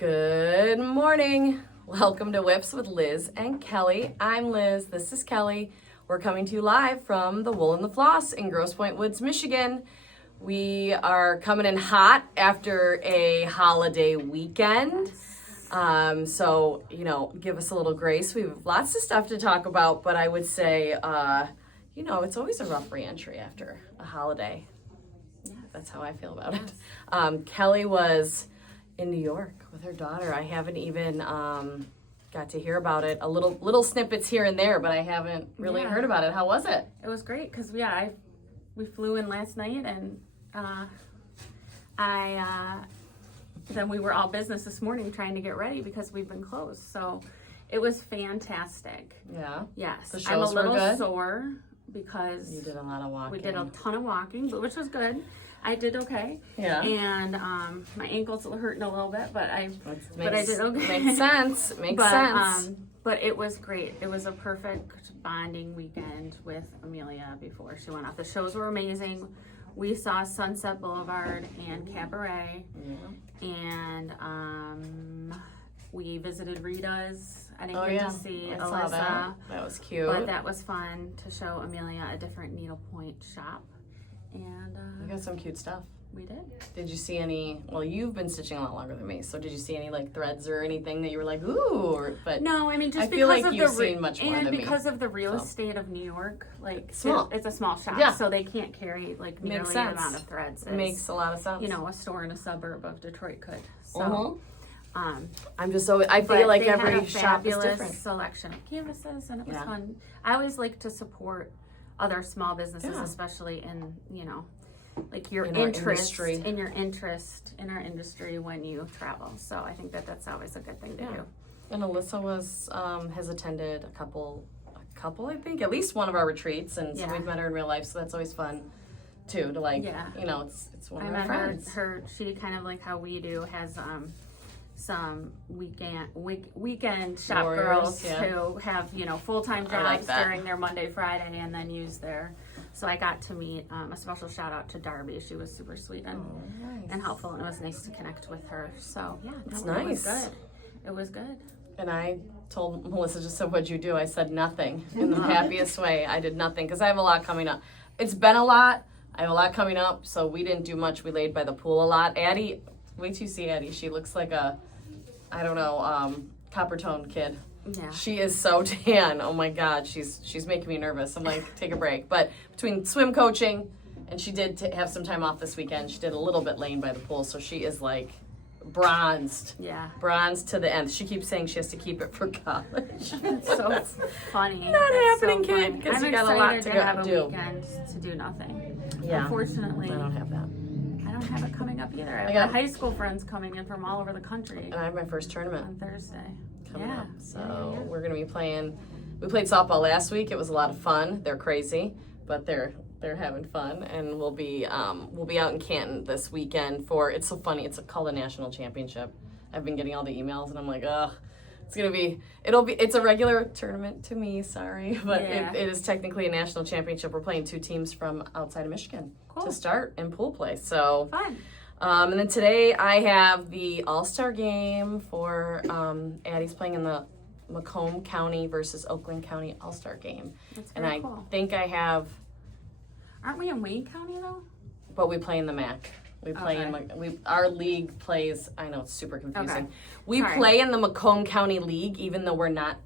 Good morning. Welcome to Whips with Liz and Kelly. I'm Liz. This is Kelly. We're coming to you live from the Wool and the Floss in Grosse Pointe Woods, Michigan. We are coming in hot after a holiday weekend. So, give us a little grace. We have lots of stuff to talk about, but I would say, it's always a rough re-entry after a holiday. Yeah, that's how I feel about it. Kelly was in New York with her daughter. I haven't even got to hear about it. A little snippets here and there, but I haven't really heard about it. How was it? It was great because we flew in last night and then we were all business this morning trying to get ready because we've been closed. So it was fantastic. Yeah. Yes. The shows I'm a little were good? Sore because You did a lot of walking. we did a ton of walking, but which was good. I did okay. Yeah. And my ankles were hurting a little bit, but I did okay. Makes sense. Makes sense. But it was great. It was a perfect bonding weekend with Amelia before she went off. The shows were amazing. We saw Sunset Boulevard and Cabaret. Yeah. And we visited Rita's. I didn't get to see Alyssa. That was cute. But that was fun to show Amelia a different needlepoint shop. And we got some cute stuff. We did. Did you see any? Well, you've been stitching a lot longer than me, so did you see any threads or anything that you were like, ooh? But no, I mean, just I feel because like of you've the seen much more and than because me. of the real estate of New York, small. It's a small shop, Yeah. so they can't carry nearly the amount of threads. It makes a lot of sense. A store in a suburb of Detroit could. So, I'm just so I feel like every shop is different. Fabulous selection of canvases, and it was fun. I always like to support other small businesses, especially in your interest in our industry when you travel. So I think that's always a good thing to do. And Alyssa has attended a couple, I think, at least one of our retreats, and so we've met her in real life. So that's always fun too. To it's one of our friends. She kind of like how we do has some weekend shop girls who have full-time jobs during their Monday, Friday, and then use their. So I got to meet a special shout out to Darby. She was super sweet and helpful, and it was nice to connect with her. So it's nice. It was good. And I told Melissa, just said, what'd you do? I said nothing in the happiest way. I did nothing because I have a lot coming up. It's been a lot. I have a lot coming up, so we didn't do much. We laid by the pool a lot. Addie, wait till you see Addie. She looks like a, copper tone kid. Yeah. She is so tan. Oh my God, she's making me nervous. I'm like, take a break. But between swim coaching, and she did have some time off this weekend. She did a little bit laying by the pool, so she is like bronzed. Yeah. Bronzed to the end. She keeps saying she has to keep it for college. It's so funny. Not happening, kid, because you got a lot to have do. A weekend to do nothing. Yeah. Unfortunately, I don't have that. I don't have it coming up either. I have high school friends coming in from all over the country. And I have my first tournament on Thursday. Coming up. So we're going to be playing. We played softball last week. It was a lot of fun. They're crazy, but they're having fun, and we'll be out in Canton this weekend for. It's so funny. It's called a national championship. I've been getting all the emails, and I'm like, ugh. It's a regular tournament to me, sorry, but it is technically a national championship. We're playing 2 teams from outside of Michigan to start in pool play. So fun. And then today I have the All-Star game for Addie's playing in the Macomb County versus Oakland County All-Star game. That's very cool. Think I have. Aren't we in Wayne County though? But we play in the MAC. We play our league plays. I know it's super confusing. Okay. We play in the Macomb County League, even though we're not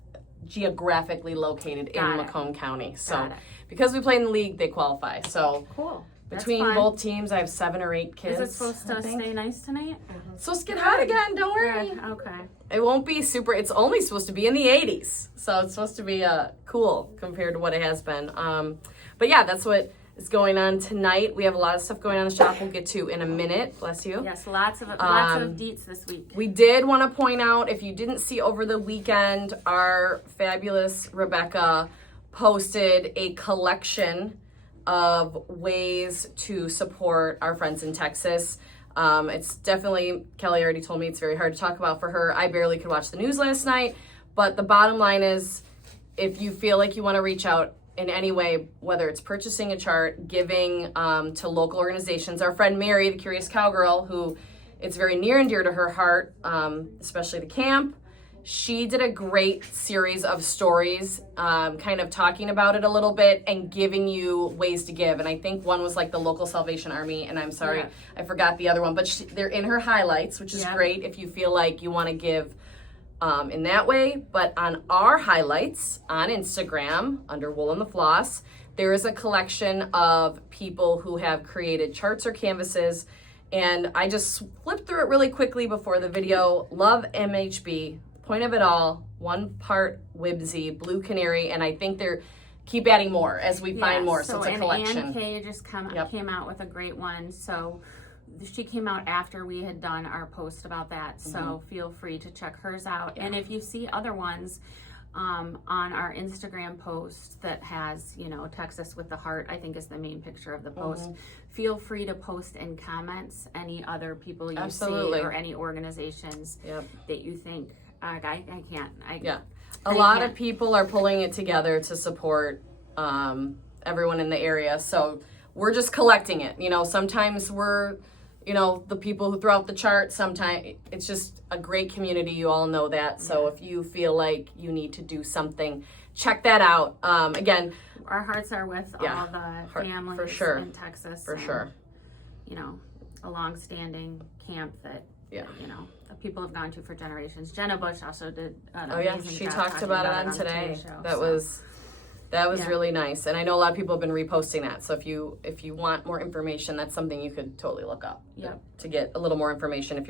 geographically located in Macomb County. So because we play in the league, they qualify. So cool. Between both teams, I have 7 or 8 kids. Is it supposed to stay nice tonight? It's supposed to get hot again. Don't worry. Good. Okay. It won't be super. It's only supposed to be in the 80s, so it's supposed to be cool compared to what it has been. But yeah, that's what is going on tonight. We have a lot of stuff going on in the shop. We'll get to in a minute. Bless you. Yes, lots of deets this week. We did want to point out, if you didn't see over the weekend, our fabulous Rebecca posted a collection of ways to support our friends in Texas. It's definitely, Kelly already told me it's very hard to talk about for her. I barely could watch the news last night, but the bottom line is, if you feel like you want to reach out in any way, whether it's purchasing a chart, giving to local organizations. Our friend Mary, the Curious Cowgirl, who It's very near and dear to her heart, especially the camp. She did a great series of stories, kind of talking about it a little bit and giving you ways to give. And I think one was like the local Salvation Army, and I'm sorry, I forgot the other one, but they're in her highlights, which is great if you feel like you want to give in that way. But on our highlights on Instagram, under Wool and the Floss, there is a collection of people who have created charts or canvases. And I just flipped through it really quickly before the video. Love MHB. Point of it all, one part WIP-the, Blue Canary, and I think they're keep adding more as we find more. So it's a collection. Ann K just came out with a great one. So she came out after we had done our post about that. So feel free to check hers out. And if you see other ones on our Instagram post that has, Texas with the heart, I think is the main picture of the post. Feel free to post in comments any other people you see or any organizations that you think. I can't. A lot of people are pulling it together to support everyone in the area. So we're just collecting it. Sometimes we're, the people who throw out the chart. Sometimes it's just a great community. You all know that. So if you feel like you need to do something, check that out. Again, our hearts are with all the families in Texas. For sure. A long-standing camp that people have gone to for generations. Jenna Bush also did an amazing she job talked about it on today. That was really nice, and I know a lot of people have been reposting that. So if you want more information, that's something you could totally look up to get a little more information. If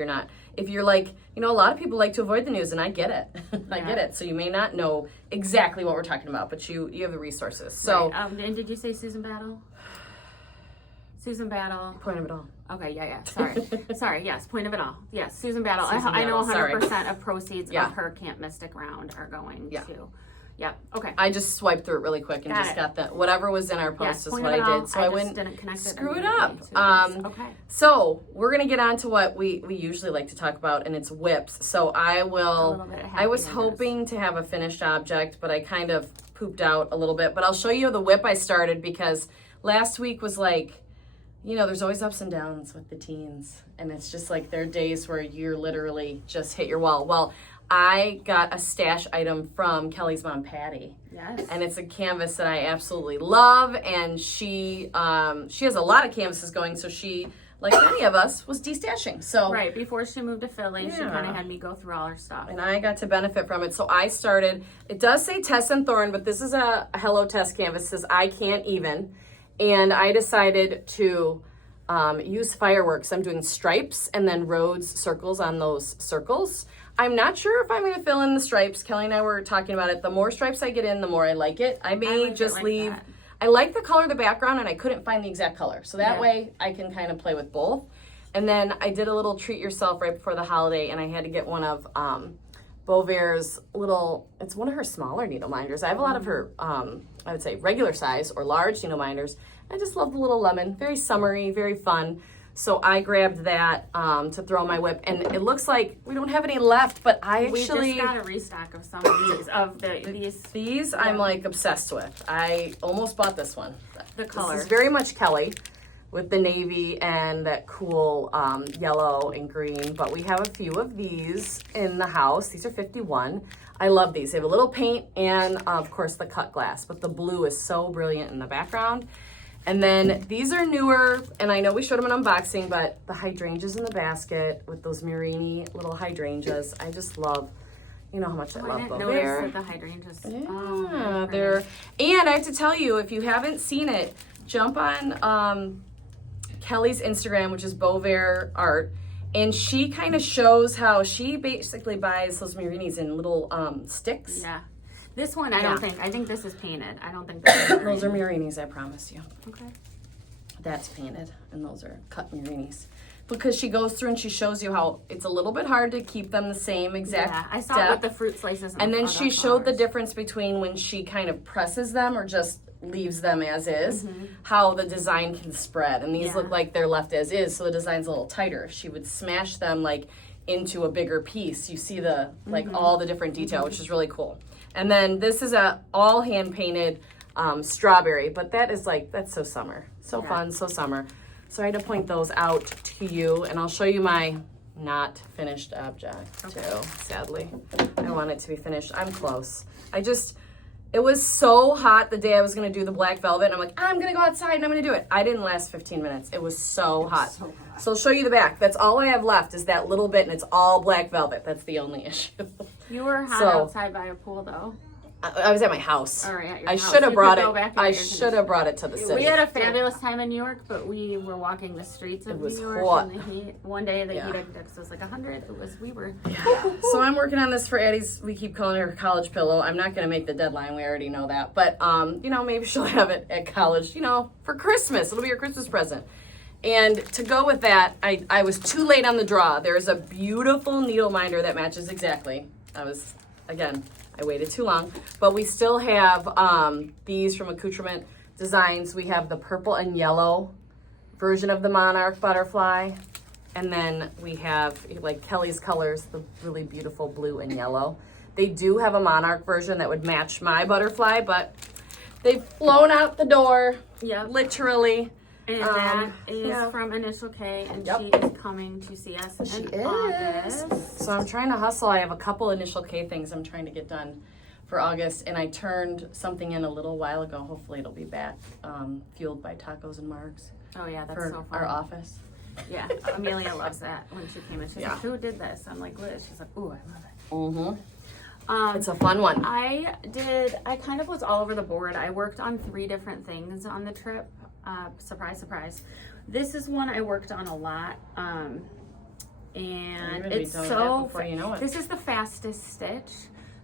you're like, a lot of people like to avoid the news, and I get it. I get it. So you may not know exactly what we're talking about, but you have the resources. So and did you say Susan Battle? Susan Battle. Point of it all. Okay, Sorry, yes, point of it all. Yes, Susan Battle. I know 100% of proceeds of her Camp Mystic round are going to. Yep. Okay. I just swiped through it really quick and got that. Whatever was in our post is what I did. So I went screw it up. So we're gonna get on to what we usually like to talk about, and it's WIPs. So I was hoping to have a finished object, but I kind of pooped out a little bit. But I'll show you the WIP I started, because last week was like, there's always ups and downs with the teens, and it's just like there are days where you're literally just hit your wall. Well, I got a stash item from Kelly's mom, Patty. Yes. And it's a canvas that I absolutely love, and she has a lot of canvases going, so she, like many of us, was destashing. So right before she moved to Philly, she kind of had me go through all her stuff. And I got to benefit from it. So I started, it does say Tess and Thorn, but this is a Hello Tess canvas. It says I Can't Even. And I decided to use fireworks. I'm doing stripes and then roads, circles on those circles. I'm not sure if I'm going to fill in the stripes. Kelly and I were talking about it. The more stripes I get in, the more I like it. I may just leave. That. I like the color of the background, and I couldn't find the exact color. So that way I can kind of play with both. And then I did a little treat yourself right before the holiday, and I had to get one of Beauvair's little, it's one of her smaller needle minders. I have a lot of her, I would say regular size or large needle minders. I just love the little lemon, very summery, very fun. So I grabbed that to throw on my WIP, and it looks like we don't have any left, but we just got a restock of some of these. These I'm like obsessed with. I almost bought this one. The color. This is very much Kelly, with the navy and that cool yellow and green, but we have a few of these in the house. These are 51. I love these. They have a little paint and of course the cut glass, but the blue is so brilliant in the background. And then these are newer, and I know we showed them in unboxing, but the hydrangeas in the basket with those Murini little hydrangeas. I just love, how much I love Beauvair. The hydrangeas. Yeah, they're, and I have to tell you, if you haven't seen it, jump on Kelly's Instagram, which is Beauvair Art, and she kind of shows how she basically buys those Murinis in little sticks. Yeah. This one, I think this is painted. I don't think this is Those are Murinis, I promise you. Okay. That's painted, and those are cut Murinis. Because she goes through and she shows you how it's a little bit hard to keep them the same exact depth. I saw it with the fruit slices. And then she showed the difference between when she kind of presses them or just leaves them as is, how the design can spread. And these look like they're left as is, so the design's a little tighter. If she would smash them like into a bigger piece, you see the all the different detail, which is really cool. And then this is a all hand painted strawberry, but that's so summer, so fun, so summer. So I had to point those out to you, and I'll show you my not finished object Okay. too, sadly. I want it to be finished. I'm close. It was so hot the day I was going to do the black velvet, and I'm like, I'm going to go outside and I'm going to do it. I didn't last 15 minutes. It was so hot. So I'll show you the back. That's all I have left is that little bit, and it's all black velvet. That's the only issue. You were hot outside by a pool, though. I was at my house. All right, at your I house. should have brought it. I should have brought it to the city. We had a fabulous time in New York, but we were walking the streets of New York hot. in the heat. One day the heat index was like 100. So I'm working on this for Addie's. We keep calling her college pillow. I'm not going to make the deadline. We already know that. But maybe she'll have it at college. For Christmas. It'll be her Christmas present. And to go with that, I was too late on the draw. There's a beautiful needle minder that matches exactly. I waited too long, but we still have these from Accoutrement Designs. We have the purple and yellow version of the Monarch butterfly, and then we have like Kelly's colors, the really beautiful blue and yellow. They do have a Monarch version that would match my butterfly, but they've flown out the door, literally. And that is from Initial K, and she is coming to see us in August. So I'm trying to hustle. I have a couple Initial K things I'm trying to get done for August, and I turned something in a little while ago. Hopefully it'll be back, fueled by tacos and margs. Oh yeah, that's for so fun. Our office. Yeah, Amelia loves that when she came in. She's like, who did this? I'm like, Liz. She's like, ooh, I love it. It's a fun one. I kind of was all over the board. I worked on 3 different things on the trip. Surprise, surprise. This is one I worked on a lot. And it's so, this is the fastest stitch.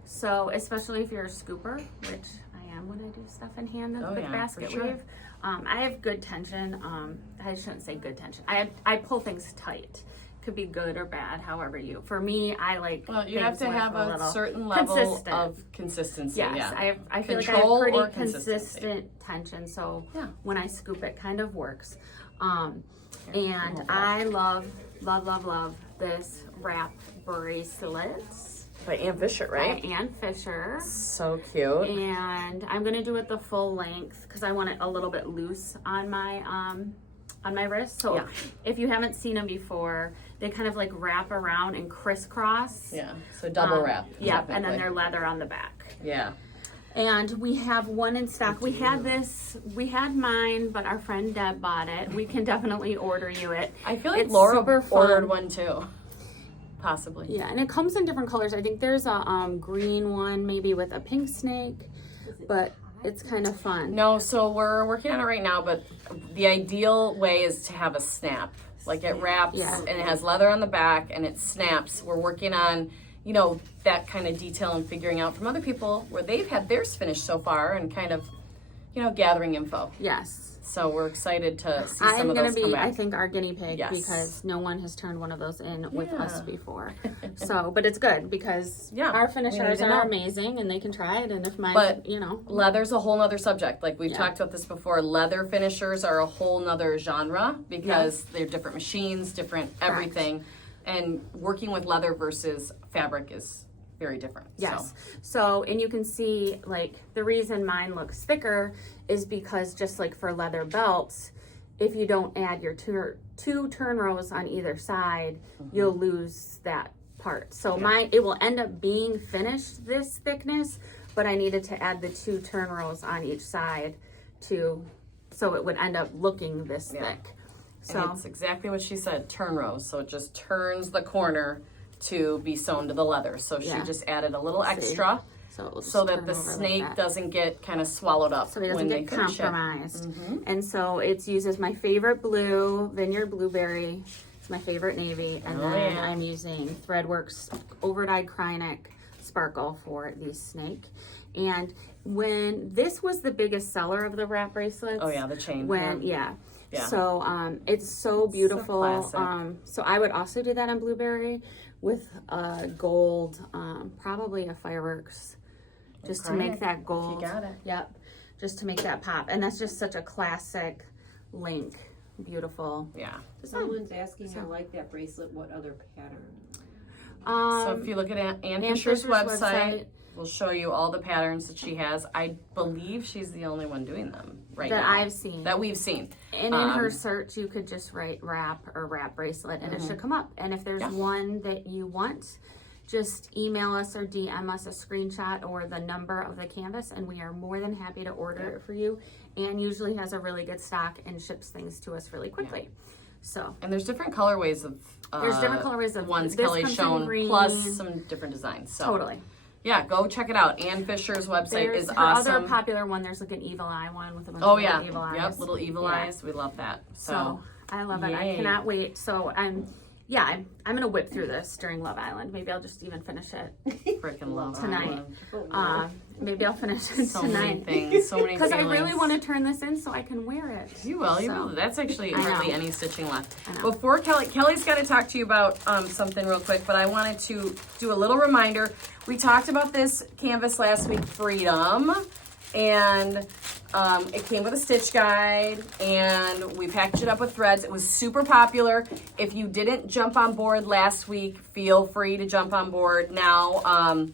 So, especially if you're a scooper, which I am when I do stuff in hand with basket weave. I have good tension. I shouldn't say good tension. I pull things tight. Could be good or bad, however you. For me, I like. Well, you have to have a certain level of consistency. Yes, I feel like I have pretty consistent tension, so when I scoop, it kind of works. And I love this wrap bracelets by Ann Fisher, right? By Ann Fisher. So cute. And I'm gonna do it the full length because I want it a little bit loose on my wrist. So if you haven't seen them before, they kind of like wrap around and crisscross. Yeah, so double wrap. Yeah, and then they're leather on the back. Yeah. And we have one in stock. We had mine, but our friend Deb bought it. We can definitely order you it. I feel like Laura ordered one too. Possibly. Yeah, and it comes in different colors. I think there's a green one, maybe with a pink snake, but it's kind of fun. No, so we're working on it right now, but the ideal way is to have a snap. Like it wraps and it has leather on the back and it snaps. We're working on, that kind of detail and figuring out from other people where they've had theirs finished so far and kind of, gathering info. Yes. So we're excited to see some of those come back. I think, our guinea pig because no one has turned one of those in with us before. So, but it's good because our finishers are amazing and they can try it. And if mine, leather's a whole nother subject. Like we've talked about this before. Leather finishers are a whole nother genre because they're different machines, different everything. And working with leather versus fabric is very different. Yes. So, and you can see, like, the reason mine looks thicker is because just like for leather belts, if you don't add your two turn rows on either side, you'll lose that part. So mine, it will end up being finished this thickness, but I needed to add the 2 turn rows on each side so it would end up looking this thick. So and it's exactly what she said, turn rows. So it just turns the corner to be sewn to the leather. So she just added a little extra so that the snake doesn't get kind of swallowed up. So it doesn't get compromised. And so it uses my favorite blue, Vineyard Blueberry. It's my favorite navy. And then I'm using Threadworks Overdyed Krynic Sparkle for the snake. And when this was the biggest seller of the wrap bracelets. Oh yeah, the chain. Yeah. So it's so beautiful. So I would also do that on Blueberry with gold, probably a Fireworks, just to make that gold. You got it. Yep, just to make that pop. And that's just such a classic link. Beautiful. Yeah. Someone's asking, I like that bracelet. What other pattern? So if you look at Ann Fisher's website, We'll show you all the patterns that she has. I believe she's the only one doing them right that now. I've seen. That we've seen. And in her search, you could just write wrap or wrap bracelet, and it should come up. And if there's one that you want, just email us or DM us a screenshot or the number of the canvas, and we are more than happy to order it for you. And usually has a really good stock and ships things to us really quickly. So, and there's different colorways of ones Kelly's shown, plus some different designs. So totally. Yeah, go check it out. Ann Fisher's website is her awesome. Other popular one, there's like an evil eye one with a bunch of little evil eyes. Yep, little evil eyes. We love that. So I love it. I cannot wait. So I'm gonna whip through this during Love Island. Maybe I'll just even finish it. Freaking love tonight. Maybe I'll finish it so tonight. Many things, so many Because I feelings. really want to turn this in so I can wear it. You will. That's actually hardly any stitching left. Before Kelly's got to talk to you about something real quick, but I wanted to do a little reminder. We talked about this canvas last week, Freedom, and it came with a stitch guide, and we packaged it up with threads. It was super popular. If you didn't jump on board last week, feel free to jump on board now.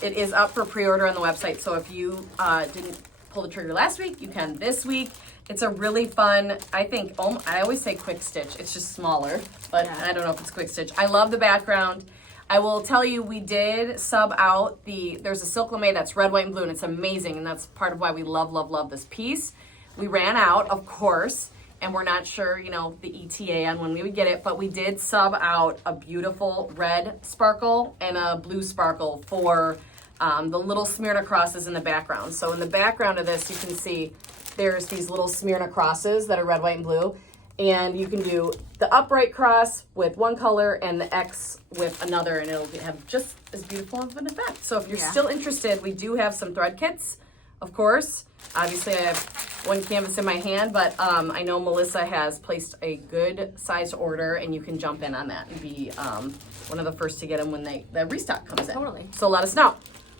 It is up for pre-order on the website, so if you didn't pull the trigger last week, you can this week. It's a really fun, I think, I always say quick stitch. It's just smaller, but I don't know if it's quick stitch. I love the background. I will tell you, we did sub out there's a silk lame that's red, white, and blue, and it's amazing, and that's part of why we love, love, love this piece. We ran out, of course, and we're not sure, the ETA on when we would get it, but we did sub out a beautiful red sparkle and a blue sparkle for the little Smyrna crosses in the background. So in the background of this, you can see there's these little Smyrna crosses that are red, white, and blue. And you can do the upright cross with one color and the X with another, and it'll have just as beautiful of an effect. So if you're still interested, we do have some thread kits, of course. Obviously, I have one canvas in my hand, but I know Melissa has placed a good size order, and you can jump in on that and be one of the first to get them when the restock comes in. Totally. So let us know.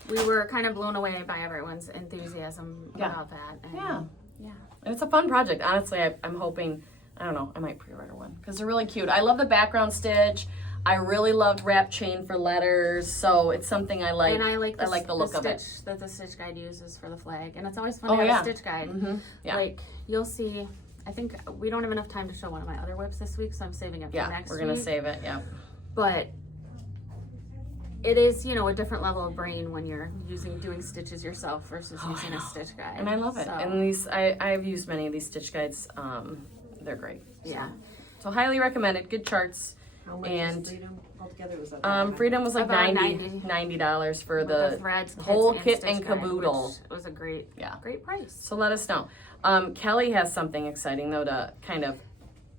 We were kind of blown away by everyone's enthusiasm about that. And And it's a fun project. Honestly, I'm hoping, I don't know, I might pre-order one because they're really cute. I love the background stitch. I really loved wrap chain for letters, so it's something I like. And I like the look of it. That the stitch guide uses for the flag, and it's always fun to have a stitch guide. Mm-hmm. Yeah. Like you'll see. I think we don't have enough time to show one of my other WIPs this week, so I'm saving it for next week. We're gonna save it. Yeah. But it is, a different level of brain when you're doing stitches yourself versus using a stitch guide. And I love it. And these, I've used many of these stitch guides. They're great. Yeah. So highly recommended. Good charts. How much and is Freedom altogether? Was that Freedom was like About $90 for the threads, whole kits, kit and and caboodle. It was a great price. So let us know. Kelly has something exciting though to kind of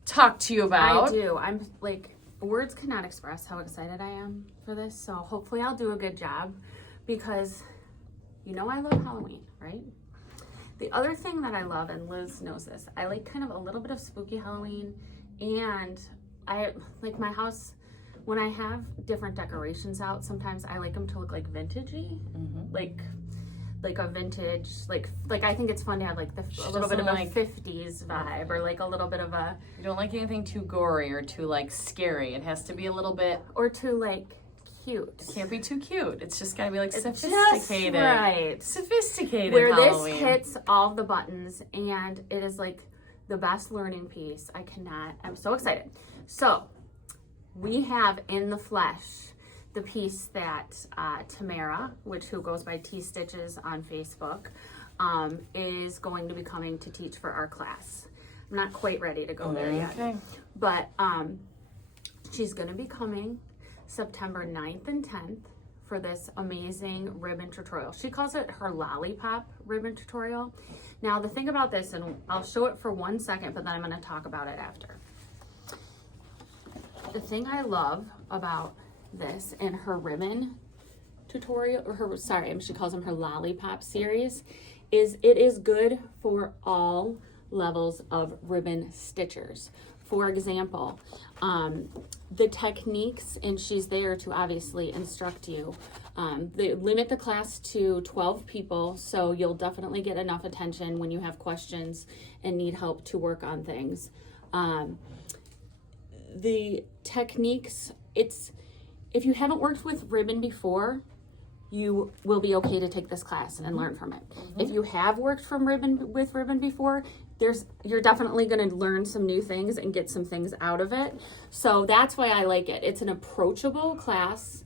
talk to you about. I do. I'm like, words cannot express how excited I am for this. So hopefully I'll do a good job because I love Halloween, right? The other thing that I love, and Liz knows this, I like kind of a little bit of spooky Halloween, and I like my house, when I have different decorations out, sometimes I like them to look like vintagey, like a vintage, like I think it's fun to have like a little bit of a 50s vibe, or like a little bit of a... You don't like anything too gory or too like scary. It has to be a little bit... Or too like cute. It can't be too cute. It's just gotta be like sophisticated. Just right. Sophisticated Where Halloween. This hits all the buttons, and it is like the best learning piece. I'm so excited. So we have in the flesh the piece that Tamara, who goes by T Stitches on Facebook, is going to be coming to teach for our class. I'm not quite ready to go there yet, but she's going to be coming September 9th and 10th for this amazing ribbon tutorial. She calls it her lollipop ribbon tutorial. Now the thing about this, and I'll show it for 1 second, but then I'm going to talk about it after. The thing I love about this and her ribbon tutorial, she calls them her lollipop series, is it is good for all levels of ribbon stitchers. For example, the techniques, and she's there to obviously instruct you. They limit the class to 12 people, so you'll definitely get enough attention when you have questions and need help to work on things. The techniques, if you haven't worked with ribbon before, you will be okay to take this class and learn from it. If you have worked with ribbon before, you're definitely going to learn some new things and get some things out of it. So that's why I like it. It's an approachable class.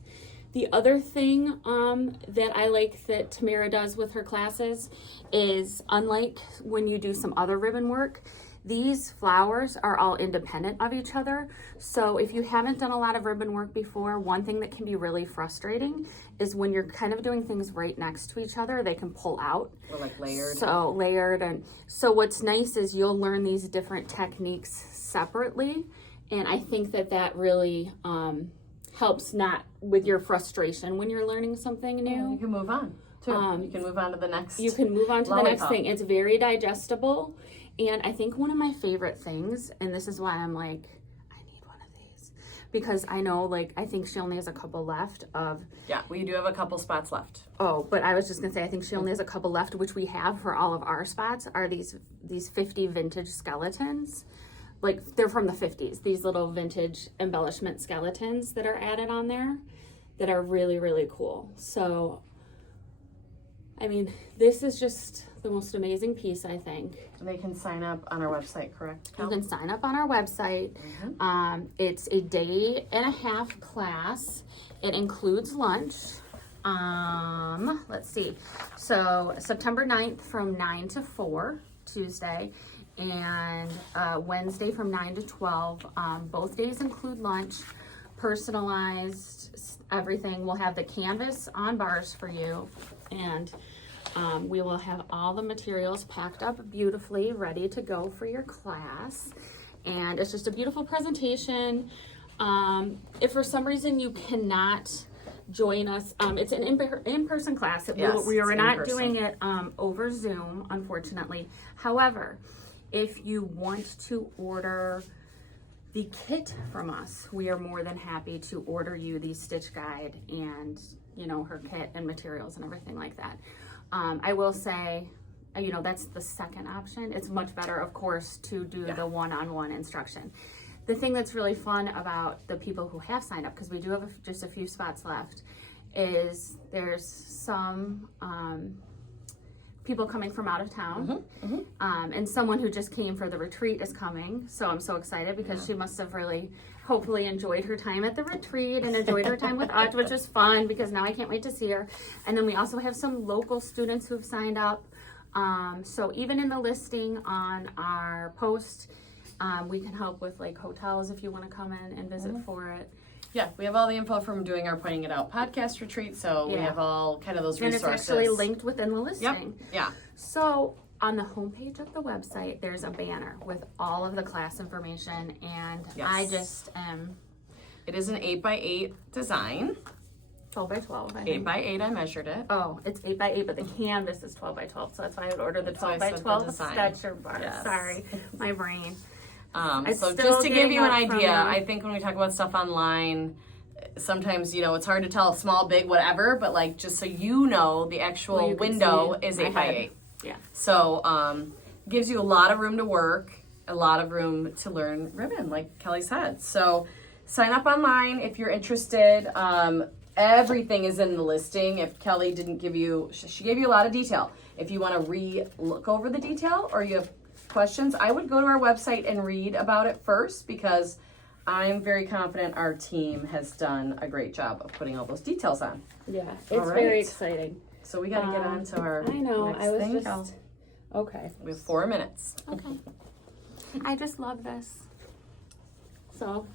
The other thing that I like that Tamara does with her classes is, unlike when you do some other ribbon work, these flowers are all independent of each other. So if you haven't done a lot of ribbon work before, one thing that can be really frustrating is when you're kind of doing things right next to each other, they can pull out. Or like layered. So layered. And so what's nice is you'll learn these different techniques separately. And I think that really helps not with your frustration when you're learning something new. You can move on too. You can move on to the next. You can move on to the next thing. It's very digestible. And I think one of my favorite things, and this is why I'm like, I need one of these, because I know, like, I think she only has a couple left of. Yeah, we do have a couple spots left. Oh, but I was just gonna say, I think she only has a couple left, which we have for all of our spots, are these 50 vintage skeletons. Like, they're from the 50s, these little vintage embellishment skeletons that are added on there that are really, really cool. So, I mean, this is just the most amazing piece, I think. And they can sign up on our website, correct? You can sign up on our website. It's a 1.5-day class. It includes lunch. Let's see. So September 9th from 9 to 4, Tuesday, and Wednesday from 9 to 12. Both days include lunch, personalized everything. We'll have the canvas on bars for you, and we will have all the materials packed up beautifully, ready to go for your class. And it's just a beautiful presentation. If for some reason you cannot join us, it's an in-person class. We are not doing it over Zoom, unfortunately. However, if you want to order the kit from us, we are more than happy to order you the stitch guide and, her kit and materials and everything like that. I will say, that's the second option. It's much better, of course, to do the one-on-one instruction. The thing that's really fun about the people who have signed up, because we do have just a few spots left, is there's some people coming from out of town, and someone who just came for the retreat is coming. So I'm so excited because she must have really, hopefully, enjoyed her time at the retreat and enjoyed her time with us, which is fun because now I can't wait to see her. And then we also have some local students who have signed up. So even in the listing on our post, we can help with like hotels if you want to come in and visit for it. Yeah, we have all the info from doing our Pointing It Out podcast retreat, so we have all kind of those resources. And it's actually linked within the listing. Yep. Yeah. So on the homepage of the website, there's a banner with all of the class information, and I just am. It is an 8x8 design. 12 by 12. I think. 8x8, I measured it. Oh, it's 8x8, but the canvas is 12 by 12, so that's why I would order the 12 by 12 sketcher bar. Yes. Sorry, my brain. So just to give you an idea, I think when we talk about stuff online, sometimes, it's hard to tell small, big, whatever, but like, just so the actual window is 8x8. Yeah. So, gives you a lot of room to work, a lot of room to learn ribbon, like Kelly said. So sign up online if you're interested. Everything is in the listing. If Kelly didn't give you, she gave you a lot of detail. If you want to look over the detail or you have questions, I would go to our website and read about it first, because I'm very confident our team has done a great job of putting all those details on. Yeah, it's very exciting. So we got to get on to our next thing. Okay. We have 4 minutes. Okay. I just love this. So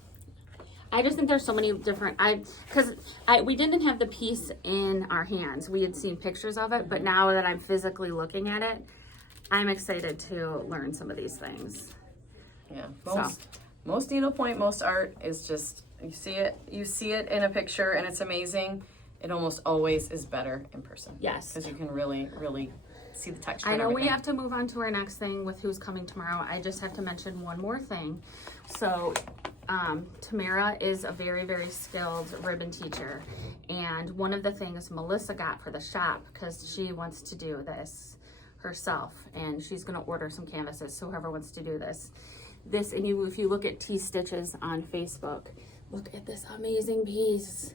I just think there's so many different, we didn't have the piece in our hands. We had seen pictures of it, but now that I'm physically looking at it, I'm excited to learn some of these things. Yeah. Most needlepoint, most art is just, you see it in a picture and it's amazing. It almost always is better in person. Yes. Because you can really, really see the texture. I know we have to move on to our next thing with who's coming tomorrow. I just have to mention one more thing. So Tamara is a very, very skilled ribbon teacher. And one of the things Melissa got for the shop, because she wants to do this herself, and she's going to order some canvases, so whoever wants to do this, and if you look at T Stitches on Facebook, look at this amazing piece.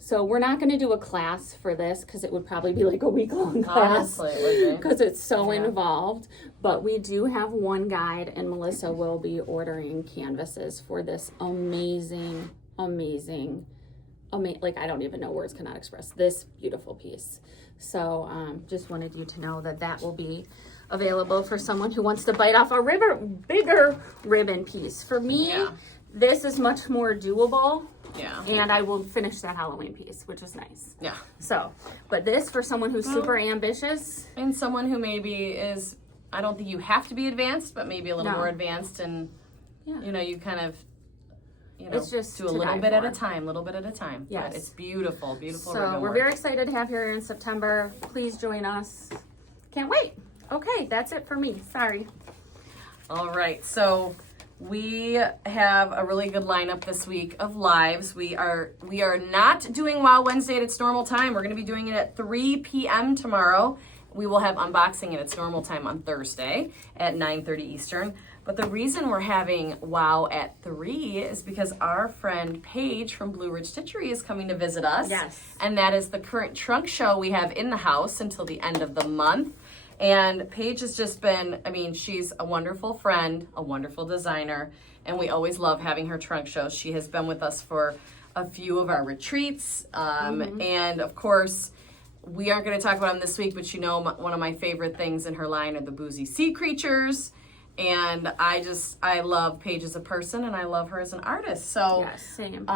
So we're not going to do a class for this because it would probably be like a week-long class. Honestly, it would be. Because it's so involved. But we do have one guide, and Melissa will be ordering canvases for this amazing, like I don't even know, words cannot express this beautiful piece. So just wanted you to know that that will be available for someone who wants to bite off a bigger ribbon piece. For me, this is much more doable. Yeah. And I will finish that Halloween piece, which is nice. Yeah. So, but this for someone who's super ambitious. And someone who maybe is, I don't think you have to be advanced, but maybe a little more advanced, and you know, you kind of, you know, it's just do a little bit at a time, Yes. But it's beautiful, beautiful. So we're very excited to have you here in September. Please join us. Can't wait. Okay, that's it for me. Sorry. All right, so we have a really good lineup this week of lives. We are not doing Wow Wednesday at its normal time. We're going to be doing it at 3 p.m. tomorrow. We will have unboxing at its normal time on Thursday at 9:30 Eastern. But the reason we're having Wow at 3 is because our friend Paige from Blue Ridge Stitchery is coming to visit us. Yes. And that is the current trunk show we have in the house until the end of the month. And Paige has just been, I mean, she's a wonderful friend, a wonderful designer, and we always love having her trunk shows. She has been with us for a few of our retreats. And of course, we aren't going to talk about them this week, but you know, one of my favorite things in her line are the boozy sea creatures. And I love Paige as a person, and I love her as an artist. So same.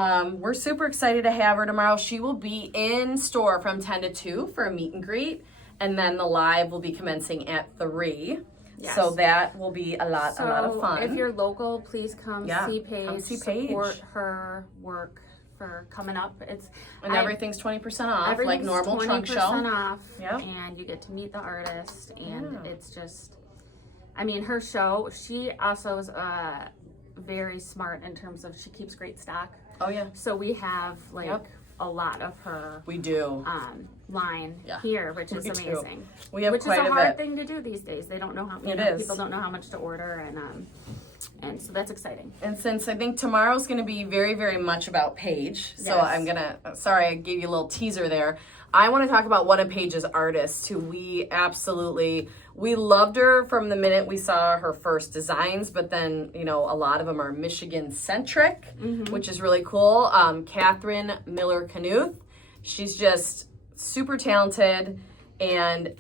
We're super excited to have her tomorrow. She will be in store from 10 to 2 for a meet and greet. And then the live will be commencing at 3. Yes. So that will be a lot of fun. If you're local, please come see Paige. Come see Paige. Support her work for coming up. Everything's 20% off, like normal trunk show. 20% off. Yep. And you get to meet the artist, and it's just, I mean, her show. She also is very smart in terms of she keeps great stock. Oh yeah. So we have a lot of her. We do. Line here, which is amazing. We have which quite is a a hard bit. thing to do these days. They don't know how people don't know how much to order, and so that's exciting. And since I think tomorrow's going to be very, very much about Paige, so I'm gonna. Sorry, I gave you a little teaser there. I want to talk about one of Paige's artists who we loved her from the minute we saw her first designs, but then, you know, a lot of them are Michigan centric, which is really cool. Catherine Miller Knuth. She's just super talented, and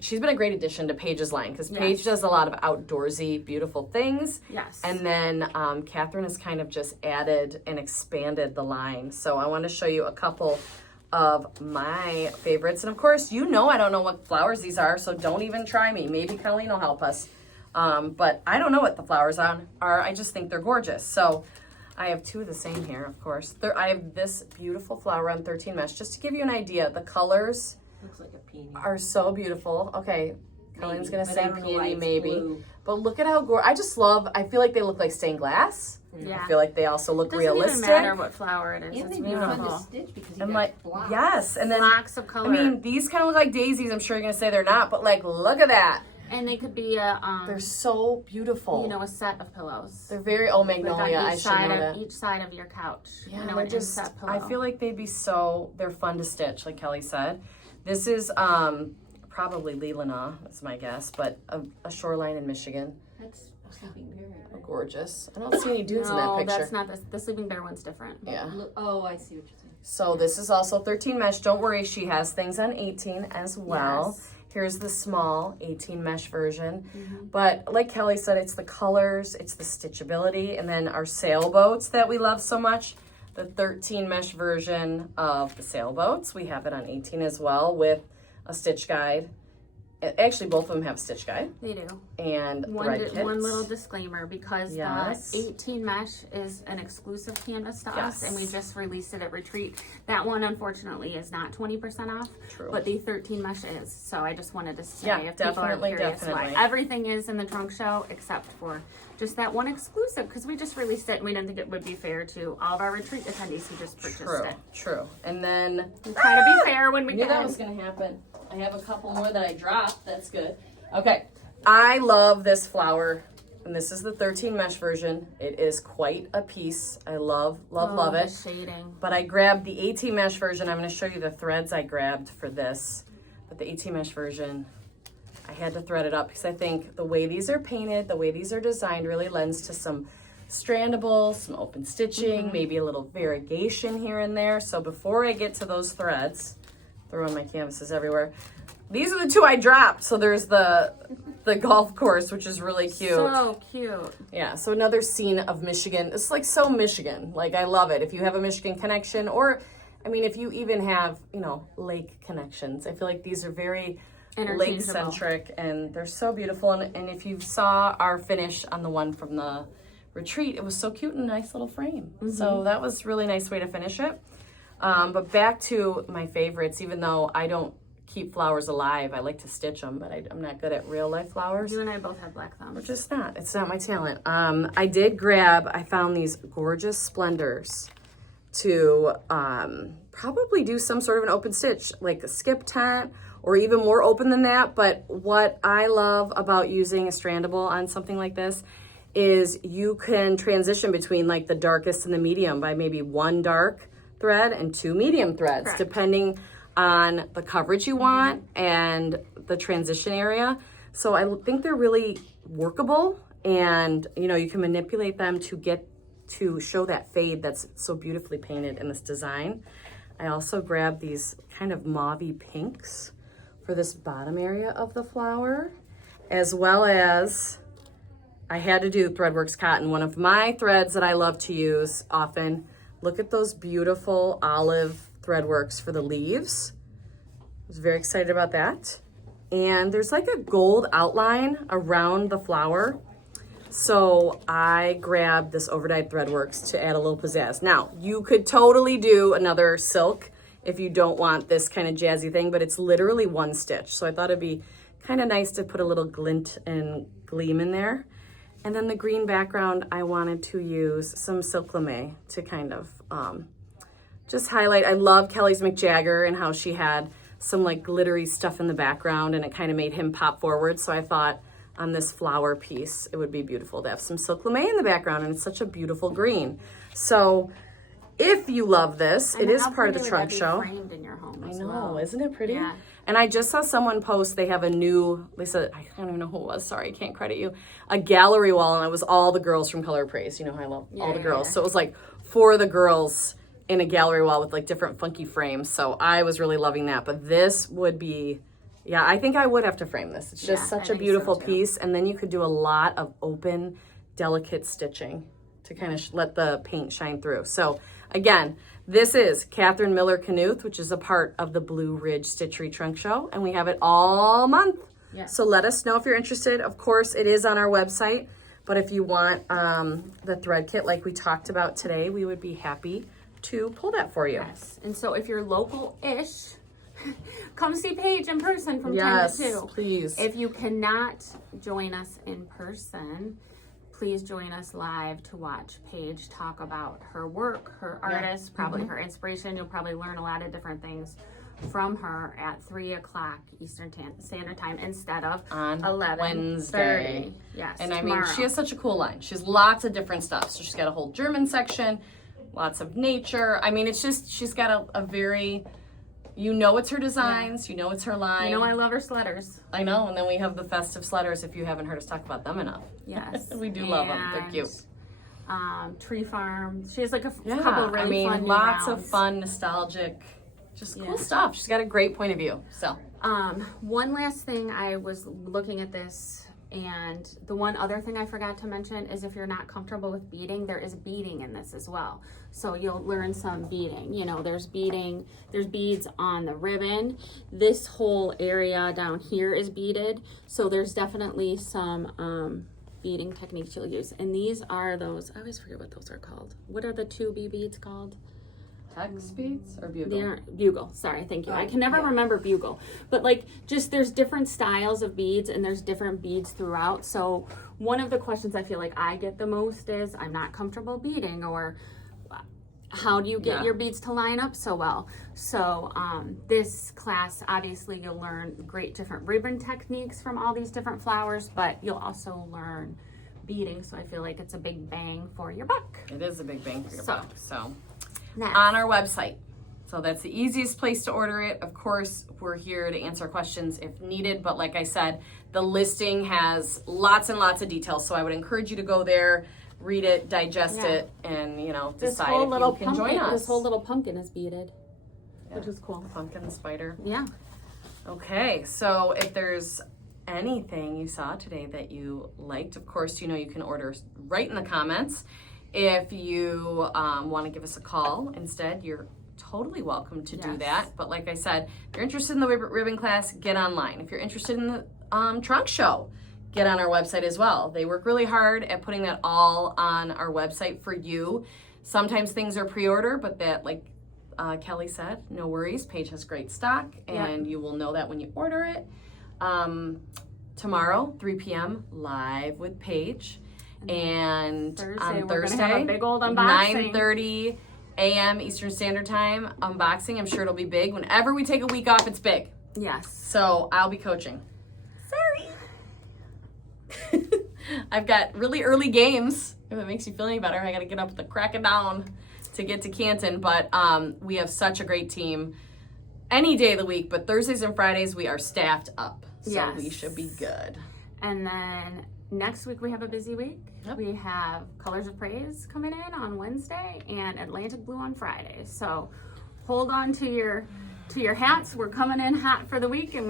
she's been a great addition to Paige's line because Paige does a lot of outdoorsy, beautiful things. Yes. And then Catherine has kind of just added and expanded the line. So I want to show you a couple of my favorites. And of course, you know I don't know what flowers these are, so don't even try me. Maybe Colleen will help us. But I don't know what the flowers are. I just think they're gorgeous. So I have 2 of the same here, of course. I have this beautiful flower on 13 mesh. Just to give you an idea, the colors looks like a peony. Are so beautiful. Okay, Colleen's gonna say peony maybe. Blue. But look at how gorgeous. I feel like they look like stained glass. Yeah. I feel like they also look realistic. Doesn't even matter what flower it is. And It's they'd be fun beautiful. to stitch because And you like, got blocks. yes, and then Blocks of color. I mean, these kind of look like daisies. I'm sure you're gonna say they're not, but like, look at that. And they could be They're so beautiful. you know, a set of pillows. They're very magnolia. I should know that. Each side of your couch. Yeah, you know, they're an just. inset pillow. I feel like they'd be they're fun to stitch, like Kelly said. This is probably Leelanau, that's my guess, but a shoreline in Michigan. That's a sleeping bear. Right? Gorgeous. I don't see any dudes in that picture. No, that's not the sleeping bear one's different. Yeah. Oh, I see what you're saying. So this is also 13 mesh. Don't worry, she has things on 18 as well. Yes. Here's the small 18 mesh version. But like Kelly said, it's the colors, it's the stitchability, and then our sailboats that we love so much. The 13 mesh version of the sailboats. We have it on 18 as well with a stitch guide. Actually, both of them have a stitch guide. They do. And one little disclaimer, because Yes. the 18 mesh is an exclusive canvas to us, Yes. and we just released it at Retreat. That one, unfortunately, is not 20% off. True. But the 13 mesh is. So I just wanted to say, Yeah, if people are definitely, curious definitely. why. Everything is in the trunk show except for just that one exclusive, because we just released it and we didn't think it would be fair to all of our Retreat attendees who just purchased it. True. And then We try to be fair when we I knew can. that was going to happen. I have a couple more that I dropped. That's good. Okay. I love this flower And this is the 13 mesh version. It is quite a piece. I love it. The shading. But I grabbed the 18 mesh version. I'm going to show you the threads I grabbed for this. But the 18 mesh version, I had to thread it up because I think the way these are painted, the way these are designed really lends to some strandable, some open stitching, maybe a little variegation here and there. So before I get to those threads, throwing my canvases everywhere, these are the two I dropped. So there's the golf course, which is really cute. So cute. Yeah, so another scene of Michigan. It's like so Michigan. Like, I love it. If you have a Michigan connection, or, I mean, if you even have, you know, lake connections. I feel like these are very lake-centric, and they're so beautiful. And if you saw our finish on the one from the retreat, it was so cute and a nice little frame. So that was a really nice way to finish it. But back to my favorites, even though I don't keep flowers alive. I like to stitch them, but I'm not good at real life flowers. You and I both have black thumbs. Which is not. It's not my talent. I found these gorgeous splendors to probably do some sort of an open stitch, like a skip tent, or even more open than that. But what I love about using a strandable on something like this is you can transition between like the darkest and the medium by maybe one dark thread and two medium threads, Correct. Depending on the coverage you want and the transition area. So I think they're really workable, and you know, you can manipulate them to show that fade that's so beautifully painted in this design. I also grabbed these kind of mauvey pinks for this bottom area of the flower, as well as I had to do Threadworks cotton, one of my threads that I love to use often. Look at those beautiful olive Threadworks for the leaves. I was very excited about that. And there's like a gold outline around the flower. So I grabbed this overdyed Threadworks to add a little pizzazz. Now, you could totally do another silk if you don't want this kind of jazzy thing, but it's literally one stitch. So I thought it'd be kind of nice to put a little glint and gleam in there. And then the green background, I wanted to use some silk lame to kind of just highlight. I love Kelly's McJagger and how she had some like glittery stuff in the background, and it kind of made him pop forward. So I thought on this flower piece, it would be beautiful to have some silk lame in the background, and it's such a beautiful green. So if you love this, it is part of the trunk show. Framed in your home I as know, well. isn't it pretty? Yeah. And I just saw someone post, they have a new, they said, I don't even know who it was, sorry, I can't credit you, a gallery wall, and it was all the girls from Color Praise. You know how I love all the girls. So it was like for the girls in a gallery wall with like different funky frames. So I was really loving that. But this would be, yeah, I think I would have to frame this. It's just such a beautiful piece. And then you could do a lot of open, delicate stitching to kind of let the paint shine through. So again, this is Catherine Miller Knuth, which is a part of the Blue Ridge Stitchery Trunk Show, and we have it all month. Yes. So let us know if you're interested. Of course, it is on our website, but if you want the thread kit like we talked about today, we would be happy to pull that for you. Yes. And so if you're local-ish, come see Paige in person from 10 to 2. Yes, please. If you cannot join us in person, please join us live to watch Paige talk about her work, her artist, probably her inspiration. You'll probably learn a lot of different things from her at 3 o'clock Eastern Standard Time instead of on 11:30. Wednesday. Yes, And I tomorrow. mean, she has such a cool line. She has lots of different stuff. So she's got a whole German section, lots of nature. I mean, it's just, she's got a very, you know, it's her designs, you know, it's her line. You know, I love her sledders. I know. And then we have the festive sledders, if you haven't heard us talk about them enough. Yes. We do love them. They're cute. Tree Farm. She has like a couple really I mean, fun new lots rounds. of fun, nostalgic, just cool stuff. She's got a great point of view. So one last thing, I was looking at this, and the one other thing I forgot to mention is if you're not comfortable with beading, there is beading in this as well. So you'll learn some beading. You know, there's beads on the ribbon. This whole area down here is beaded. So there's definitely some beading techniques you'll use. And these are those, I always forget what those are called. What are the 2B beads called? hex beads or bugle? They're bugle. Sorry, thank you. I can never remember bugle. But like, just there's different styles of beads, and there's different beads throughout. So one of the questions I feel like I get the most is, I'm not comfortable beading, or how do you get your beads to line up so well? So this class, obviously you'll learn great different ribbon techniques from all these different flowers, but you'll also learn beading, so I feel like it's a big bang for your buck. It is a big bang for your So, buck. So Next. on our website. So that's the easiest place to order it. Of course, we're here to answer questions if needed, but like I said, the listing has lots and lots of details. So I would encourage you to go there, read it, digest it, and decide if you can join us. This whole little pumpkin is beaded, which is cool. Pumpkin spider. Yeah. Okay, so if there's anything you saw today that you liked, of course, you can order right in the comments. If you want to give us a call instead, you're totally welcome to do that. But like I said, if you're interested in the ribbon class, get online. If you're interested in the trunk show, get on our website as well. They work really hard at putting that all on our website for you. Sometimes things are pre-order, but that, like Kelly said, no worries. Paige has great stock, and you will know that when you order it. Tomorrow, 3 p.m., live with Paige. And on Thursday, have a big old unboxing. 9:30 a.m. Eastern Standard Time, unboxing. I'm sure it'll be big. Whenever we take a week off, it's big. Yes. So I'll be coaching. Sorry. I've got really early games. If it makes you feel any better, I got to get up at the crack of dawn to get to Canton. But we have such a great team any day of the week. But Thursdays and Fridays, we are staffed up. So we should be good. And then next week we have a busy week. Yep. We have Colors of Praise coming in on Wednesday and Atlantic Blue on Friday. So hold on to your hats. We're coming in hot for the week, and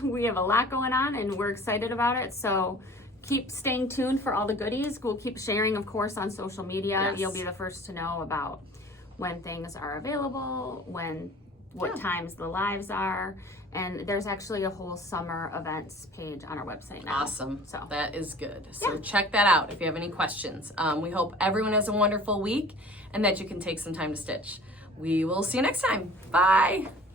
we have a lot going on, and we're excited about it. So keep staying tuned for all the goodies. We'll keep sharing, of course, on social media. Yes. You'll be the first to know about when things are available, what times the lives are. And there's actually a whole summer events page on our website now. Awesome. So that is good. So check that out if you have any questions. We hope everyone has a wonderful week and that you can take some time to stitch. We will see you next time. Bye.